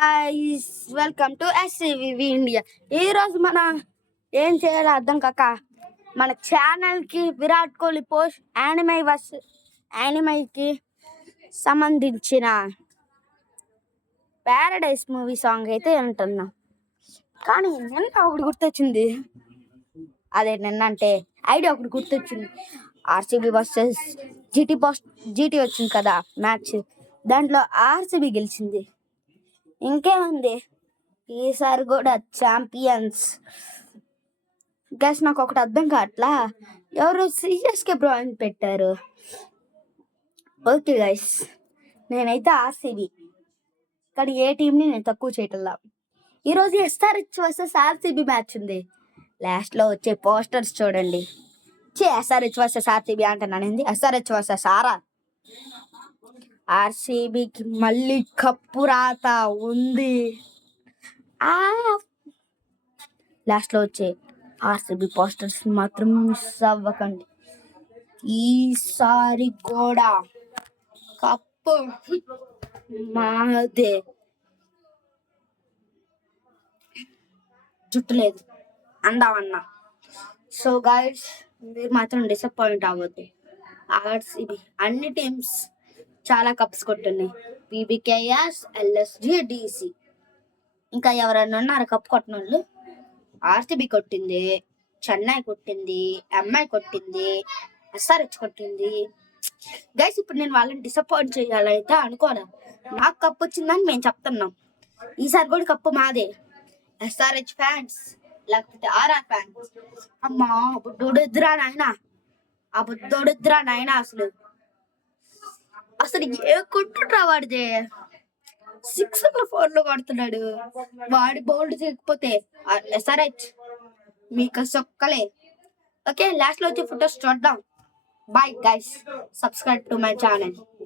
Guys welcome to SCVV India. ఈరోజు మనం ఏం చేయాలో అర్థం కాక మన ఛానల్కి విరాట్ కోహ్లీ పోస్ట్ యానిమైకి సంబంధించిన ప్యారడైస్ మూవీ సాంగ్ అయితే వింటున్నాం. కానీ నిన్న ఒకటి గుర్తొచ్చింది. అదే నిన్న అంటే ఐడియా ఒకటి గుర్తొచ్చింది. ఆర్సీబీ వర్సెస్ జీటీ వచ్చింది కదా మ్యాచ్. దాంట్లో ఆర్సీబీ గెలిచింది. ఇంకేముంది, ఈసారి కూడా ఛాంపియన్స్. గైస్ నాకు ఒకటి అర్థం కావట్లా, ఎవరు సిఎస్కే బ్రో అని పెట్టారు. ఓకే గైస్, నేనైతే ఆర్సీబీ, కానీ ఏ టీంని నేను తక్కువ చేయటంలా. ఈరోజు ఎస్ఆర్హెచ్ వర్సెస్ ఆర్సీబీ మ్యాచ్ ఉంది. లాస్ట్లో వచ్చే పోస్టర్స్ చూడండి. ఎస్ఆర్హెచ్ వర్సెస్ ఆర్సీబీ అంటున్నాను, ఎస్ఆర్హెచ్ వర్సెస్ ఆర్సీబీకి మళ్ళీ కప్పు రాత ఉంది. లాస్ట్లో వచ్చే ఆర్సీబీ పోస్టర్స్ మాత్రం మిస్ అవ్వకండి. ఈసారి కూడా కప్పు మాదే. జుట్టు లేదు అందామన్నా. సో గైస్, మీరు మాత్రం డిసప్పాయింట్ అవ్వద్దు. ఆర్సీబీ అన్ని టీమ్స్ చాలా కప్స్ కొట్టున్నాయి. PBKS, LSG, DC. ఇంకా ఎవరైనా ఉన్నారు కప్పు కొట్టిన వాళ్ళు? ఆర్సీబీ కొట్టింది, చెన్నై కొట్టింది, ఎంఐ కొట్టింది, ఎస్ఆర్హెచ్ కొట్టింది. గైస్, ఇప్పుడు నేను వాళ్ళని డిసప్పాయింట్ చేయాలైతే అనుకోను. నాకు కప్పు వచ్చిందని మేము చెప్తున్నాం. ఈసారి కూడా కప్పు మాదే. ఎస్ఆర్హెచ్ ఫ్యాన్స్ లేకపోతే ఆర్ఆర్ ఫ్యాన్స్, అమ్మా బుడ్డోడుద్దురా నాయన, అసలు ఏ కొట్టుట్రా వాడిదే. 6/4 కొడుతున్నాడు వాడి. బౌల్డ్ చేయకపోతే ఎస్ఆర్హెచ్ మీకు సొక్కలే. ఓకే, లాస్ట్ లో వచ్చి ఫొటోస్ చూద్దాం. Bye guys, subscribe to my channel.